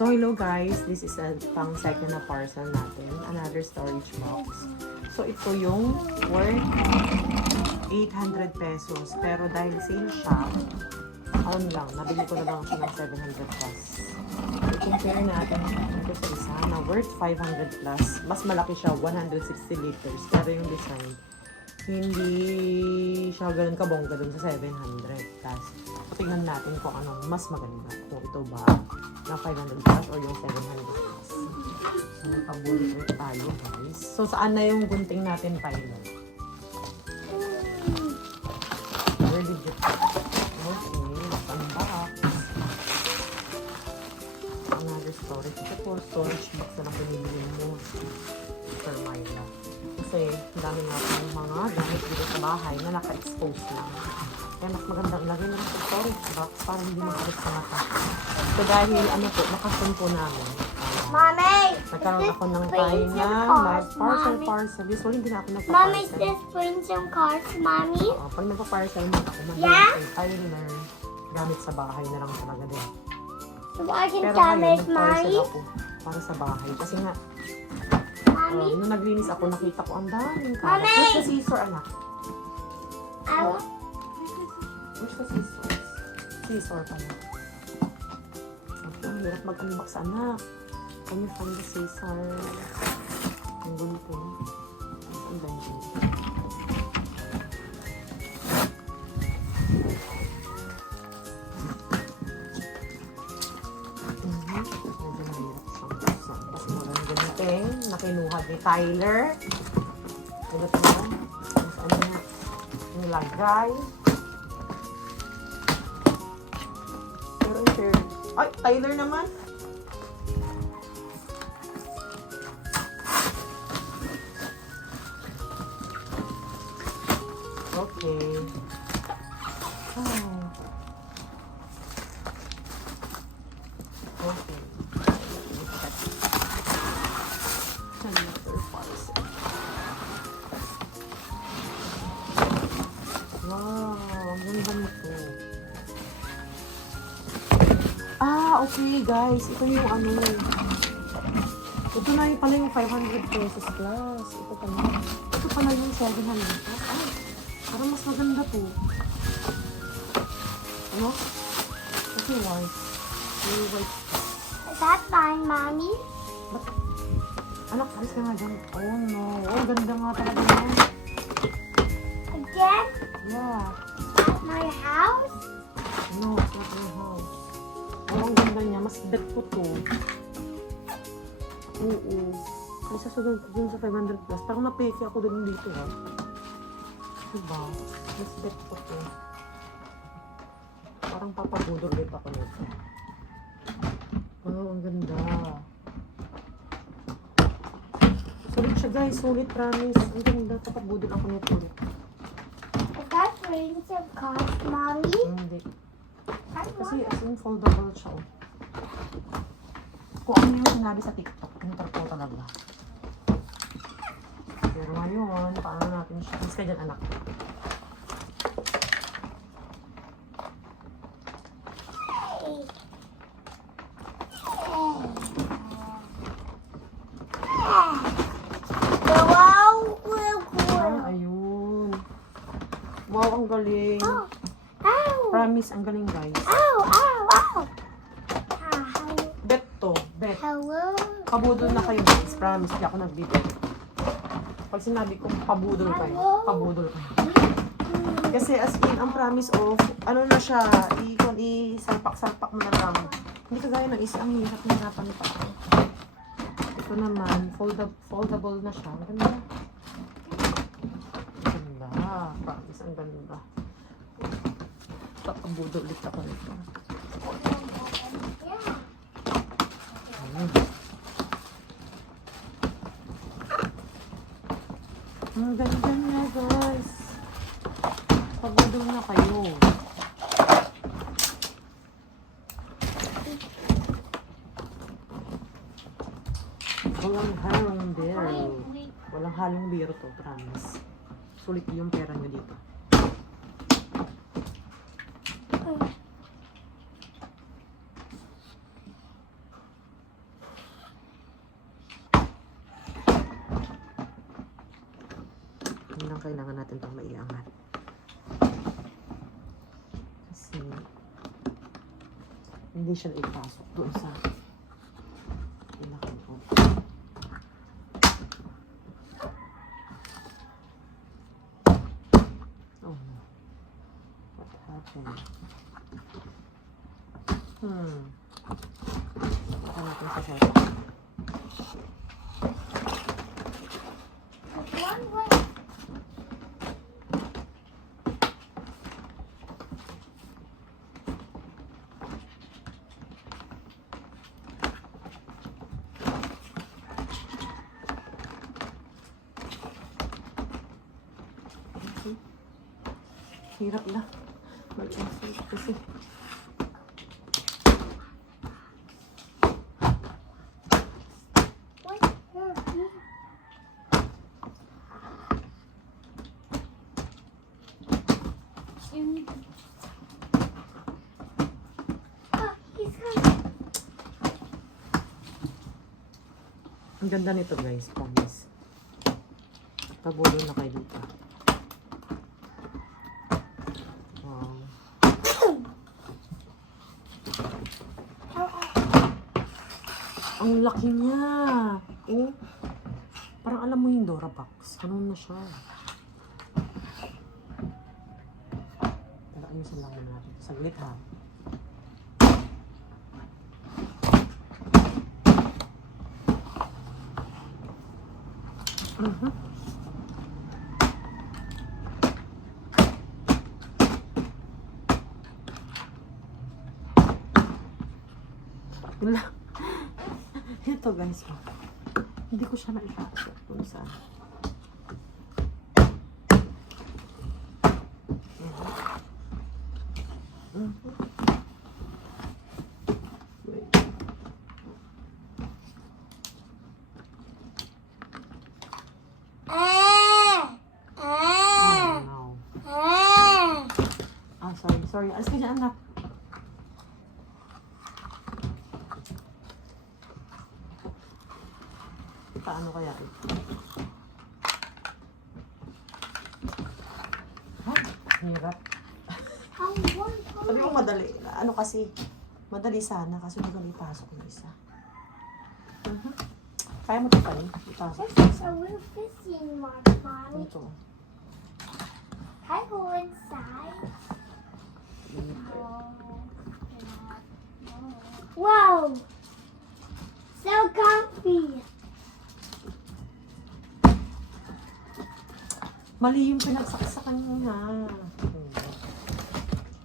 So, hello guys. This is a pang second na parcel natin. Another storage box. So, ito yung worth 800 pesos. Pero dahil sale siya, ano lang, nabili ko na lang siya ng 700 plus. So, i-compare natin ito sa isa na worth 500 plus. Mas malaki siya, 160 liters. Pero yung design, hindi siya ganun kabongga dun sa 700 plus. So, tingnan natin kung anong mas maganda. Kung ito ba na 500 plus or yung 700 plus. So, nakabulit tayo guys. So, saan na yung gunting natin pilot? Where did you put it? Okay, unbox. Another storage. Ito po, storage box na lang pinili mo for Myla. Kasi, dami nga po yung mga gamit dito sa bahay na naka-expose lang. Kaya mas magandang lagay na sa storage box para hindi masakit sa mata. So dahil ano po, nakasumpo namin. Mommy! Nagkaroon ako ng time na mag-parcel. Usually hindi na ako Mommy, is nagpa-parcel. this bring some cards, Mommy? Pag nagpa-parcel mo ako, Yeah? mag-parcel tiler. Gamit sa bahay na lang talaga din. So I can Pero damage ngayon, nag-parcel Mommy? ako para sa bahay. Kasi nga, Mommy? nung naglinis ako, nakita ko ang daming kalat. Mommy! Where's the scissor, anak? I want... Where's the scissors? Scissor pala. Okay, ang hirap mag-unbox, anak. Can you find the scissor? Ang gunto. Ang gunto. Medyo mahirap siyang buksan. Kasi walang gunting na kinuha ni Tyler. Ulit mo. Kung saan niya nilagay. Pero sure. Ay, Tyler naman. Okay. Oh. Okay. Another parcel. Wow, ang ganda nito. Okay guys. Ito yung ano. Ito na pala yung 500 pesos plus. Ito pala yung 700 plus. Ay, parang mas maganda po. Ano? Okay, white. Very white. Is that fine, Mommy? Anak, alis ka nga dyan. Oh no. Oh, ganda nga talaga yan. Again? Yeah. At my house? No, it's not your house. Oh, ang ganda niya. Mas bet ko to. Oo. Ay, sasunod ko dun sa 500 plus. Parang napeke ako dun dito, ha. Diba? Mas bet ko to. Parang papabudol ulit ako nito. Wow, ang ganda. Sulit siya guys. Sulit, promise. Ang ganda. Papabudol ako nito ulit. Is that rings of cards, Mommy? Hindi. I Kasi want as in foldable siya. Oh. Kung ano yung sinabi sa TikTok, yung totoo talaga. Pero ngayon, paano natin siya? Mas ka dyan, anak. Ayun. Wow, ang galing. Oh, ow, Promise, ang galing guys. ow, ow, ow. Bet to, bet. Hello. Pabudol na kayo guys. Promise, di ako nagbibet. Pag sinabi kong pabudol kayo, pabudol kayo. Kasi as in, ang promise of, ano na siya, isalpak-salpak mo na lang. Hindi kagaya ng isa, ang hirap na hirapan pa ako. Ito naman, foldable na siya. Ang ganda. Ang ganda. Promise, ang ganda. Pabudol ulit ako nito. Ang ganda niya guys. Pabudol na kayo. Walang halong biro. Walang halong biro to, promise. Sulit yung pera nyo dito. lang kailangan natin itong maiangat. Kasi, hindi siya ipasok doon sa ilaki ko. Oh no. What happened? Baka natin sa head. One way. Hirap na. Mag-insert kasi. What's your feet? He's coming. Ang ganda nito guys, promise. Pabulo na kayo dito. Wow. Ang laki niya. Oh. Parang alam mo yung Dora box. Ano na siya? Tandaan niyo sa lang natin. Saglit ha. Wala. Ito guys, oh. Hindi ko siya naipasok kung saan. Wait. Oh, no. Ah, sorry. Alis ka dyan, anak. Paano kaya ito? Ay, hirap. Sabi ko madali. Ano kasi, madali sana kasi madali ipasok yung isa. Kaya mo ito pa rin. Ipasok. This is a real fishing mark, Mommy. Ito. I go inside. Whoa! So comfy. Mali yung pinagsaksakan niya.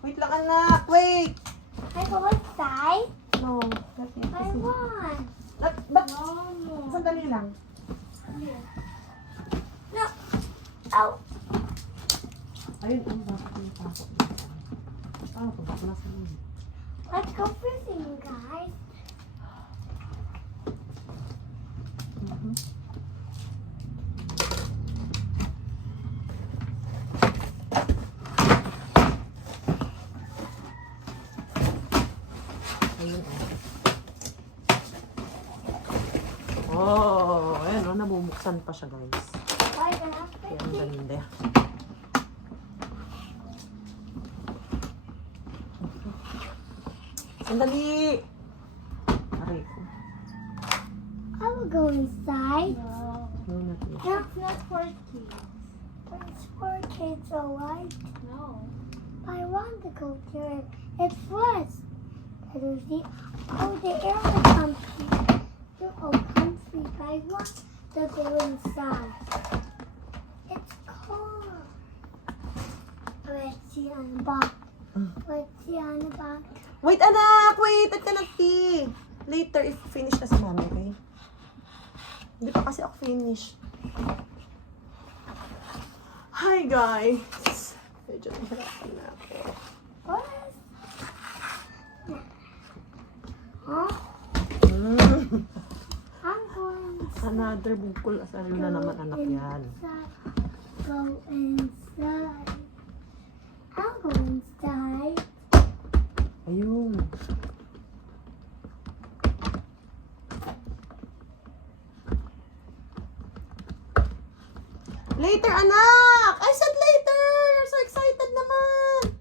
Wait lang anak, wait! I go inside. No, let me I see. want. Ba't? No. Sandali lang. No. Oh. Ayun, ang bakit yung pasok. Ah, pagkat nasa loob. Let's go fishing, guys. Ayun, oh. Oh, ayun, oh, nabubuksan pa siya, guys. Why gonna Kaya ang ganda. Sandali! Aray ko. I will go inside. No, not yet. That's not for kids. It's for kids, alright? No. I want to go there. It's first. The air is comfy. You're all comfy. I want to go inside. It's cold. Let's see on the box. Let's see on the box. Wait, anak! Wait! At ka nagti! Later, if finish na si mami, okay? Hindi pa kasi ako finish. Hi, guys! Medyo nahirapan na ako. What? Huh? I'm going Another bukol. Asabi na naman anak yan. inside. Go inside. I'll go inside. Ayun. Later, anak! I said later! You're so excited naman!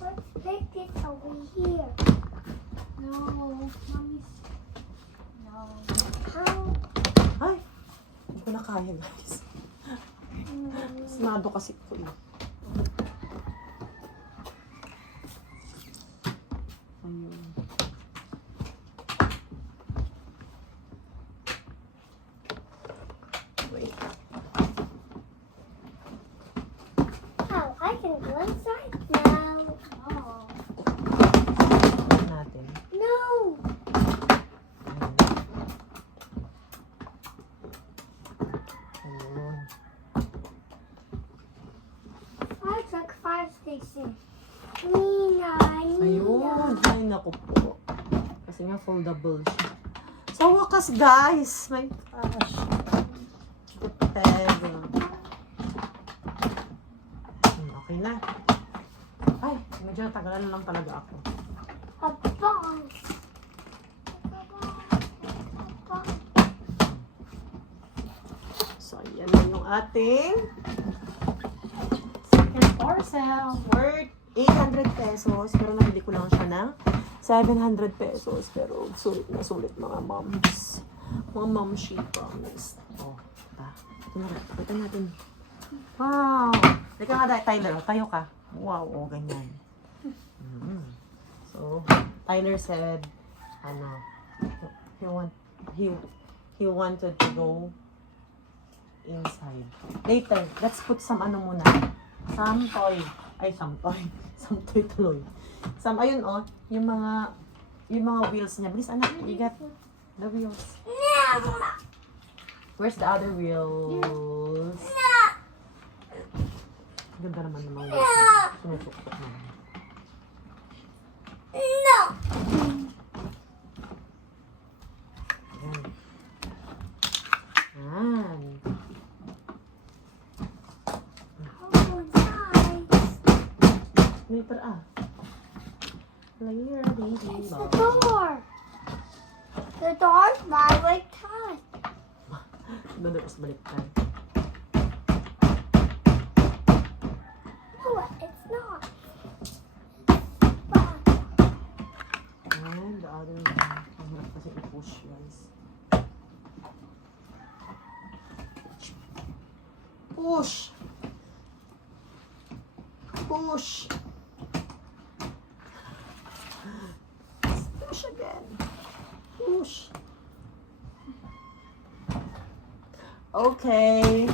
Let's pick this over here. No, mommy's. No. How? Ay! Hindi ko na kaya, guys. Sinado kasi ko eh. Ayun. Wait. Oh, I can go inside now. Oh. Natin. No. Ayun. I took 5 stations. Nina. Ayun. Ay, naku po. Kasi nga foldable siya. Sa wakas, guys. My gosh. The peg. Okay na. Ay, medyo natagalan lang talaga ako. A bomb. So, yan na yung ating second parcel worth 800 pesos. Pero nabili ko lang siya ng 700 pesos. Pero sulit na sulit mga moms. Mga momshi promise. Oh, ta. Ito natin. Wow! Teka nga, Tyler. Tayo ka. Wow, oh, ganyan. So, Tyler said, he wanted to go inside. Later, let's put some muna. Some toy. Ay, some toy. Some toy tuloy. Some, ayun oh, yung mga wheels niya. Bilis anak, you got the wheels. Where's the other wheels? Ganda naman ng mga wheels niya. Sinusukot naman. No. Ayan. Ayan. Oh, nice. Later Layer, baby. It's the door. The door's my like tight. Doon sa baliktad. No, it's not. Back. And the other one. Ang hirap kasi i-push, guys. Push! Push! Push again. Push. Okay.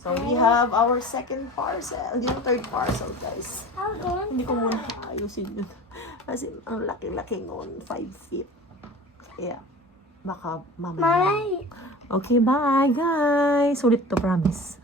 So we have our second parcel. Yung third parcel, guys. I'll go Hindi ko muna inside. ayusin yun. Kasi ang laki-laki noon, 5 feet. Kaya, baka mamaya. Mommy. Okay, bye guys. Ulit to, promise.